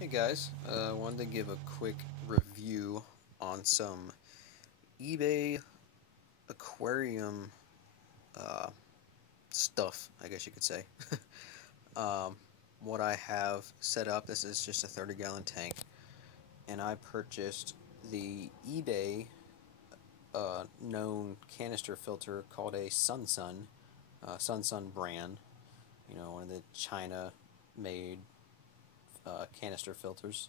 Hey guys, I wanted to give a quick review on some eBay aquarium uh, stuff, I guess you could say. um, what I have set up, this is just a 30-gallon tank, and I purchased the eBay known canister filter called a Sunsun brand, one of the China-made canister filters.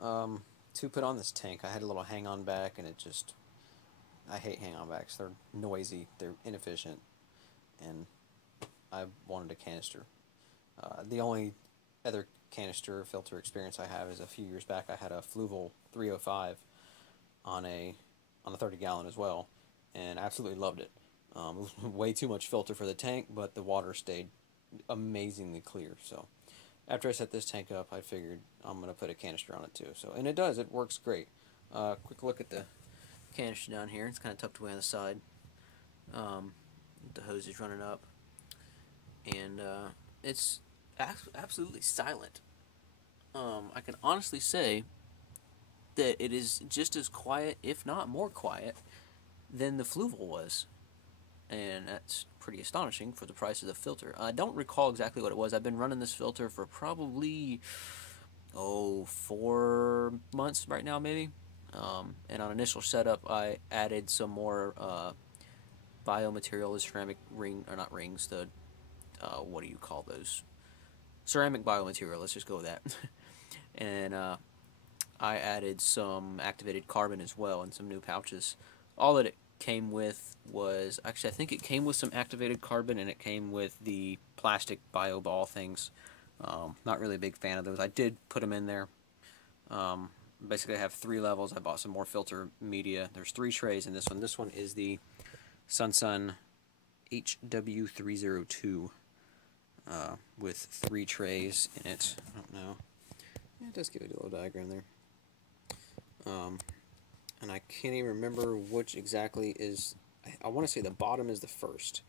To put on this tank, I had a little hang-on back, and I hate hang-on backs. They're noisy, they're inefficient, and I wanted a canister. The only other canister filter experience I have is a few years back I had a Fluval 305 on a 30-gallon as well, and absolutely loved it. It was way too much filter for the tank, but the water stayed amazingly clear. So after I set this tank up, I figured I'm going to put a canister on it too. And it does. It works great. Quick look at the canister down here. It's kind of tucked away on the side. The hose is running up. And it's absolutely silent. I can honestly say that it is just as quiet, if not more quiet, than the Fluval was. And that's pretty astonishing for the price of the filter. I don't recall exactly what it was. I've been running this filter for probably 4 months right now, maybe. And on initial setup, I added some more biomaterial, the ceramic ring, or not rings, the what do you call those? Ceramic biomaterial. Let's just go with that. And I added some activated carbon as well, and some new pouches. All that it came with was, actually, I think it came with some activated carbon, and it came with the plastic bio ball things. Not really a big fan of those. I did put them in there. Basically, I have 3 levels. I bought some more filter media. There's 3 trays in this one. This one is the Sunsun HW-302 with 3 trays in it. I don't know. Yeah, it does give you a little diagram there. And I can't even remember which exactly is. I want to say the bottom is the first,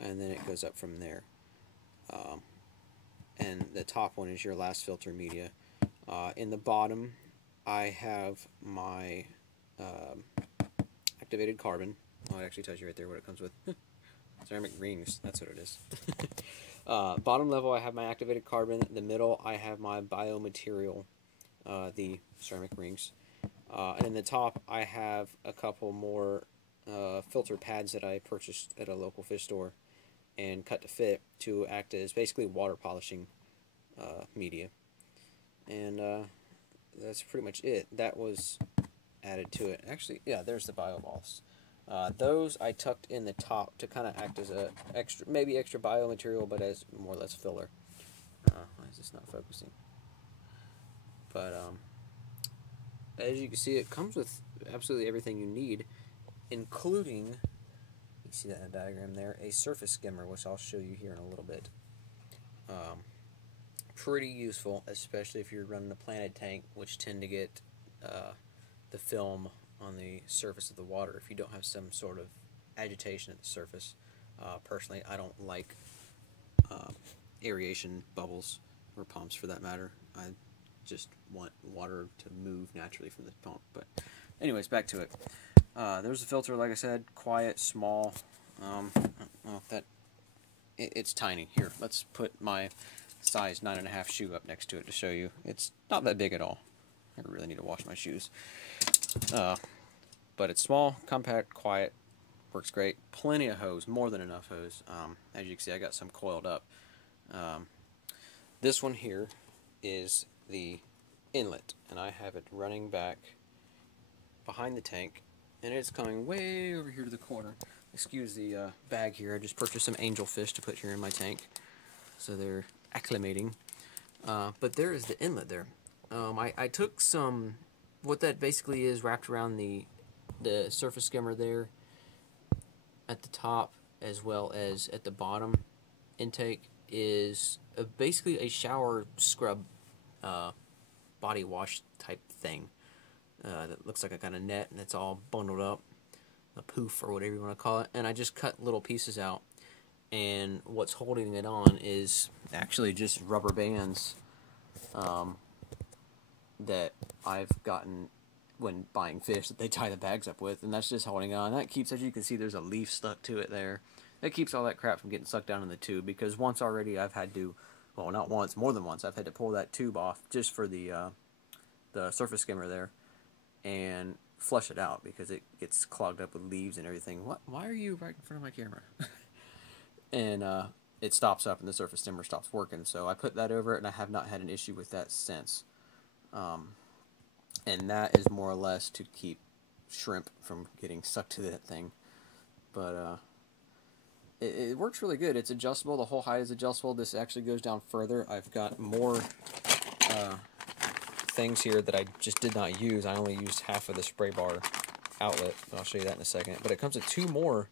and then it goes up from there. And the top one is your last filter media. In the bottom, I have my activated carbon. Oh, it actually tells you right there what it comes with. Ceramic rings, that's what it is. Bottom level, I have my activated carbon. The middle, I have my biomaterial, the ceramic rings. And in the top, I have a couple more filter pads that I purchased at a local fish store and cut to fit to act as basically water polishing media. And that's pretty much it. That was added to it. Actually, yeah, there's the bio balls. Those I tucked in the top to kind of act as a extra, maybe extra biomaterial, but as more or less filler. Why is this not focusing? But as you can see, it comes with absolutely everything you need, including, you see that in the diagram there, a surface skimmer, which I'll show you here in a little bit. Pretty useful, especially if you're running a planted tank, which tend to get the film on the surface of the water if you don't have some sort of agitation at the surface. Personally, I don't like aeration bubbles, or pumps for that matter. I just want water to move naturally from the pump. But anyways, back to it. There's the filter, like I said, quiet, small. It's tiny. Here, let's put my size 9.5 shoe up next to it to show you. It's not that big at all. I really need to wash my shoes. But it's small, compact, quiet, works great. Plenty of hose, more than enough hose. As you can see, I got some coiled up. This one here is the inlet, and I have it running back behind the tank, and it's coming way over here to the corner. Excuse the bag here. I just purchased some angelfish to put here in my tank, so they're acclimating. But there is the inlet there. I took some, what that basically is, wrapped around the surface skimmer there at the top as well as at the bottom intake, is basically a shower scrub body wash type thing that looks like a kind of net, and it's all bundled up, a poof or whatever you want to call it. And I just cut little pieces out, and what's holding it on is actually just rubber bands that I've gotten when buying fish that they tie the bags up with, and that's just holding on. That keeps, as you can see, there's a leaf stuck to it there. That keeps all that crap from getting sucked down in the tube, because once already I've had to, well, not once, more than once, I've had to pull that tube off just for the surface skimmer there and flush it out because it gets clogged up with leaves and everything. What? Why are you right in front of my camera? And it stops up and the surface skimmer stops working. So I put that over it, and I have not had an issue with that since. And that is more or less to keep shrimp from getting sucked to that thing. But it works really good. It's adjustable. The whole height is adjustable. This actually goes down further. I've got more things here that I just did not use. I only used half of the spray bar outlet. I'll show you that in a second. But it comes with 2 more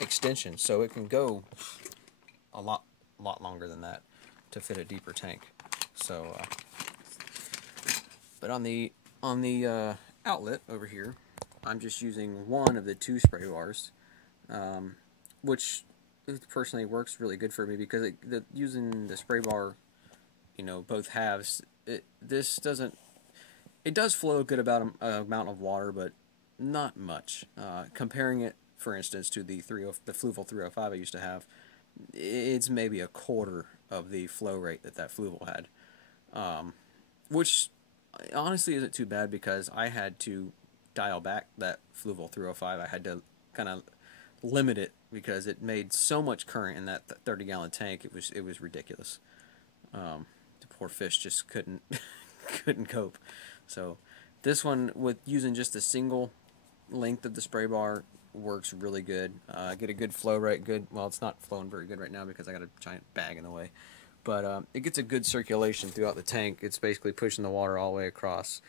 extensions, so it can go a lot longer than that to fit a deeper tank. So, but on the outlet over here, I'm just using one of the 2 spray bars, which personally works really good for me because using the spray bar, you know, both halves, this doesn't, it does flow a good amount of water, but not much. Comparing it, for instance, to the Fluval 305 I used to have, it's maybe a quarter of the flow rate that Fluval had, which honestly isn't too bad because I had to dial back that Fluval 305. I had to kind of limit it because it made so much current in that 30-gallon tank. It was ridiculous. The poor fish just couldn't cope. So this one, with using just a single length of the spray bar, works really good. Get a good flow rate. Well, it's not flowing very good right now because I got a giant bag in the way. But it gets a good circulation throughout the tank. It's basically pushing the water all the way across,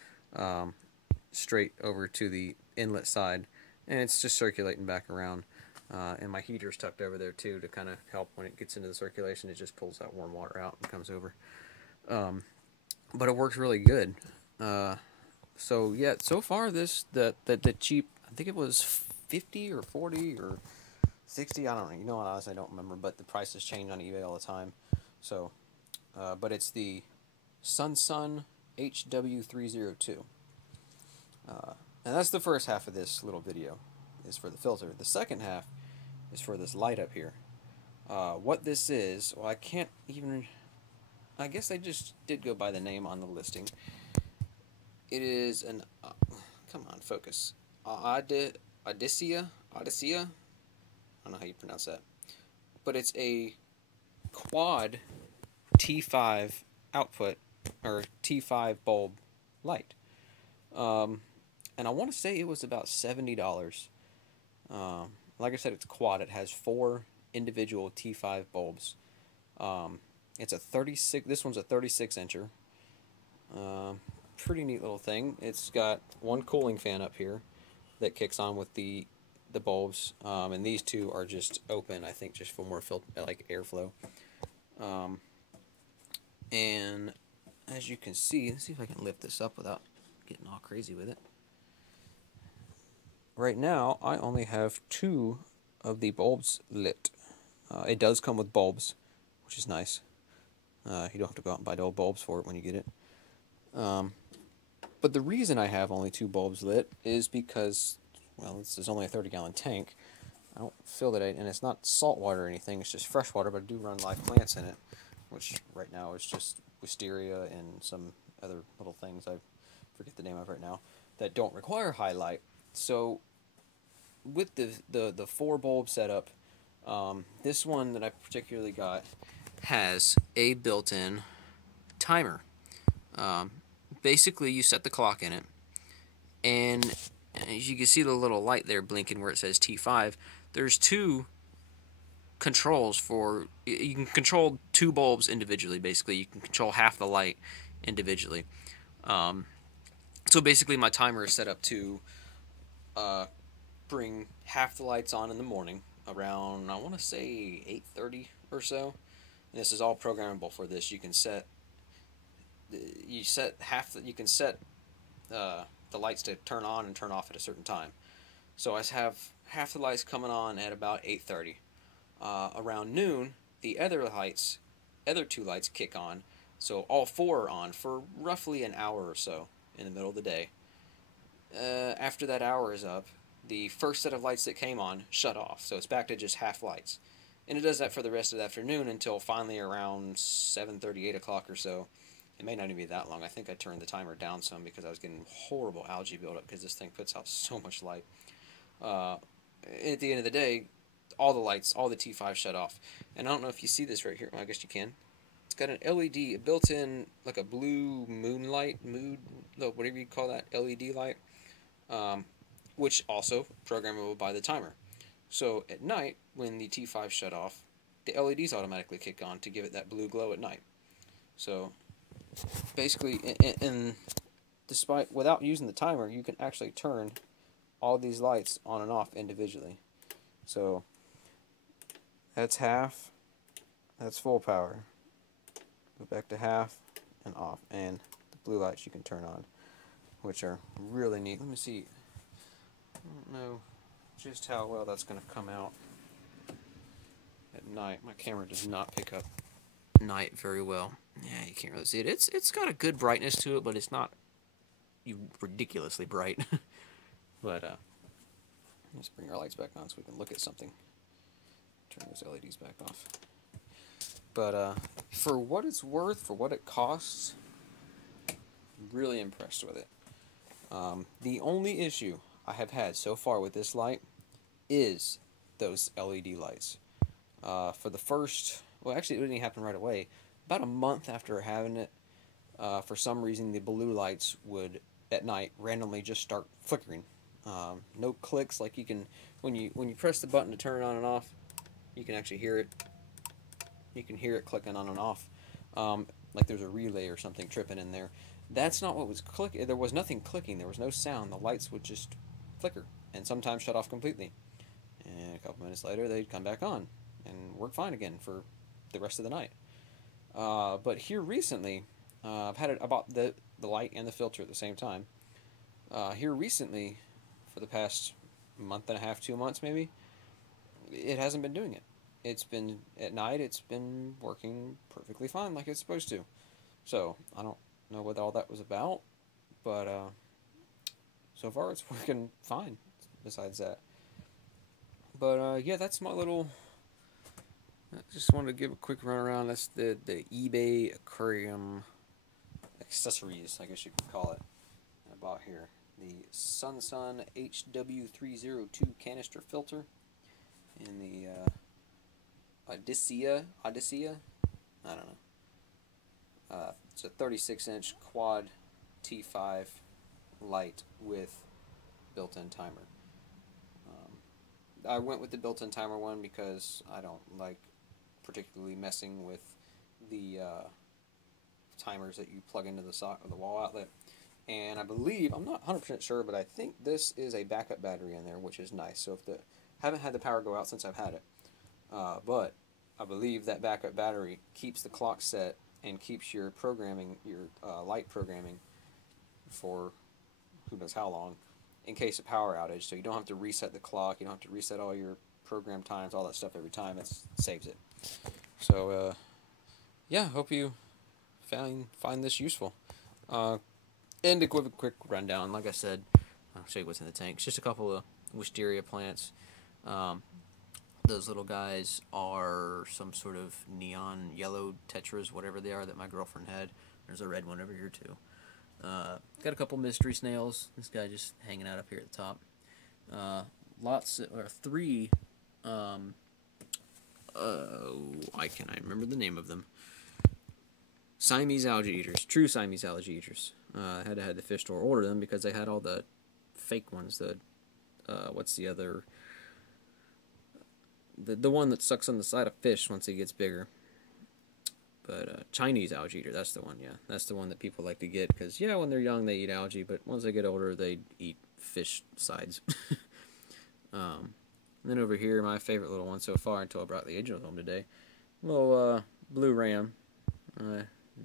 straight over to the inlet side, and it's just circulating back around. And my heater's tucked over there too to kind of help when it gets into the circulation. It just pulls that warm water out and comes over. But it works really good. So yeah, so far the cheap, I think it was 50 or 40 or 60, I don't know. You know what, honestly, I don't remember, but the prices change on eBay all the time. So, but it's the Sunsun HW-302. And that's the first half of this little video, is for the filter. The second half is for this light up here. What this is, well, I can't even, I guess I just did go by the name on the listing. It is an, come on, focus, Odyssea? I don't know how you pronounce that. But it's a quad T5 output, or T5 bulb light. And I want to say it was about $70. Like I said, it's quad. It has 4 individual T5 bulbs. It's a 36. This one's a 36-incher. Pretty neat little thing. It's got one cooling fan up here that kicks on with the bulbs, and these 2 are just open, I think, just for more like airflow. And as you can see, let's see if I can lift this up without getting all crazy with it. Right now, I only have 2 of the bulbs lit. It does come with bulbs, which is nice. You don't have to go out and buy the old bulbs for it when you get it. But the reason I have only 2 bulbs lit is because, well, this is only a 30-gallon tank. I don't feel that and it's not salt water or anything, it's just fresh water, but I do run live plants in it, which right now is just wisteria and some other little things I forget the name of right now that don't require high light. So with the 4 bulb setup, this one that I particularly got has a built-in timer. Basically, you set the clock in it, and as you can see the little light there blinking where it says T5, there's 2 controls for, you can control 2 bulbs individually. Basically, you can control half the light individually. So basically my timer is set up to bring half the lights on in the morning around, I want to say 8:30 or so. And this is all programmable for this. You can set you can set the lights to turn on and turn off at a certain time. So I have half the lights coming on at about 8:30. Around noon, the other 2 lights kick on. So all four are on for roughly an hour or so in the middle of the day. After that hour is up, the first set of lights that came on shut off, so it's back to just half lights. And it does that for the rest of the afternoon until finally around 7:30, 8 o'clock or so. It may not even be that long. I think I turned the timer down some because I was getting horrible algae buildup because this thing puts out so much light. At the end of the day, all the lights, all the T5 shut off. And I don't know if you see this right here. Well, I guess you can. It's got an LED, a built-in, like a blue moonlight, whatever you call that, LED light, which also programmable by the timer. So at night, when the T5 shut off, the LEDs automatically kick on to give it that blue glow at night. So basically, and despite without using the timer, you can actually turn all these lights on and off individually. So that's half, that's full power. Go back to half and off, and the blue lights you can turn on, which are really neat. Let me see. I don't know just how well that's going to come out at night. My camera does not pick up night very well. Yeah, you can't really see it. It's got a good brightness to it, but it's not ridiculously bright. But let's bring our lights back on so we can look at something. Turn those LEDs back off. But for what it's worth, for what it costs, I'm really impressed with it. The only issue I have had so far with this light is those LED lights. For the first, well, actually it didn't happen right away. About a month after having it, for some reason the blue lights would at night randomly just start flickering. No clicks, like you can when you press the button to turn it on and off, you can actually hear it. You can hear it clicking on and off, like there's a relay or something tripping in there. That's not what was clicking. There was nothing clicking. There was no sound. The lights would just flicker and sometimes shut off completely. And a couple minutes later, they'd come back on and work fine again for the rest of the night. But here recently, I've had it. I bought the light and the filter at the same time. Here recently, for the past month and a half, 2 months maybe, it hasn't been doing it. It's been at night. It's been working perfectly fine, like it's supposed to. So I don't know what all that was about, but so far it's working fine. Besides that, but yeah, that's my little. I just wanted to give a quick run around. That's the eBay aquarium accessories, I guess you could call it. I bought here the Sunsun HW-302 canister filter and the Odyssea. I don't know. It's a 36-inch quad T5 light with built-in timer. I went with the built-in timer one because I don't like particularly messing with the timers that you plug into the wall outlet. And I believe, I'm not 100% sure, but I think this is a backup battery in there, which is nice. So if haven't had the power go out since I've had it, but I believe that backup battery keeps the clock set and keeps your programming, your light programming for who knows how long, in case of power outage. So you don't have to reset the clock, you don't have to reset all your program times, all that stuff every time. It saves it. So yeah, hope you find this useful. And to give a quick rundown, like I said, I'll show you what's in the tank. It's just a couple of wisteria plants. Those little guys are some sort of neon yellow tetras, whatever they are, that my girlfriend had. There's a red one over here too. Got a couple mystery snails. This guy just hanging out up here at the top. Three. Why can't I remember the name of them? Siamese algae eaters, true Siamese algae eaters. I had to have the fish store order them because they had all the fake ones. What's the other? The one that sucks on the side of fish once it gets bigger. But Chinese algae eater, that's the one. Yeah, that's the one that people like to get because yeah, when they're young they eat algae, but once they get older they eat fish sides. And then over here, my favorite little one so far until I brought the Angel home today, little blue ram.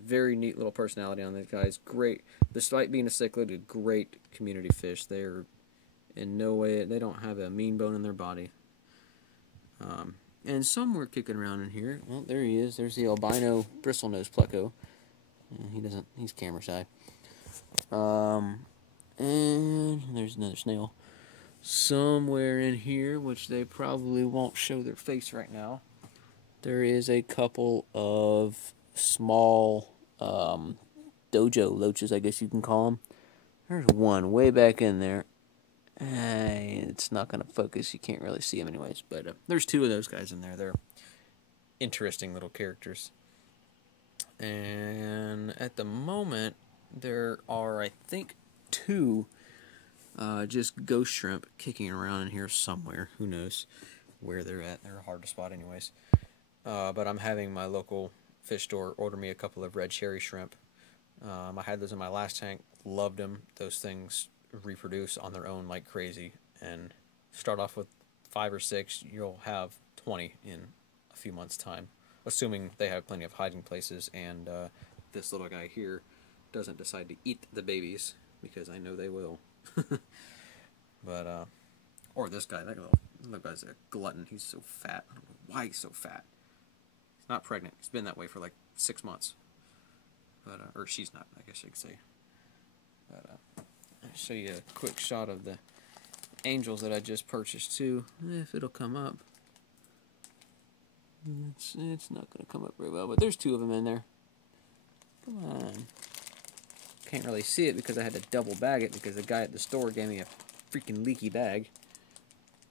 Very neat little personality on these guys. Great, despite being a cichlid, a great community fish. They're in no way, they don't have a mean bone in their body. And some were kicking around in here. Well, there he is. There's the albino bristlenose pleco. He doesn't. He's camera shy. And there's another snail somewhere in here, which they probably won't show their face right now. There is a couple of small dojo loaches, I guess you can call them. There's one way back in there. It's not going to focus. You can't really see them anyways. But there's two of those guys in there. They're interesting little characters. And at the moment, there are, I think, two just ghost shrimp kicking around in here somewhere. Who knows where they're at. They're hard to spot anyways. But I'm having my local fish store order me a couple of red cherry shrimp. I had those in my last tank. Loved them. Those things reproduce on their own like crazy. And start off with 5 or 6. You'll have 20 in a few months' time. Assuming they have plenty of hiding places and this little guy here doesn't decide to eat the babies, because I know they will. But, or this guy, that little guy's a glutton. He's so fat. I don't know why he's so fat. He's not pregnant. He's been that way for like 6 months. But, or she's not, I guess you could say. But, I'll show you a quick shot of the angels that I just purchased too, if it'll come up. It's not going to come up very well, but there's 2 of them in there. Come on. Can't really see it because I had to double bag it because the guy at the store gave me a freaking leaky bag.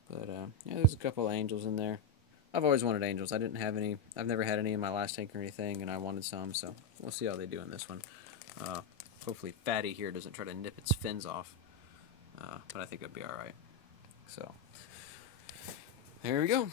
But, yeah, there's a couple of angels in there. I've always wanted angels. I didn't have any. I've never had any in my last tank or anything, and I wanted some, so we'll see how they do in this one. Hopefully Fatty here doesn't try to nip its fins off, but I think it'll be alright. So, there we go.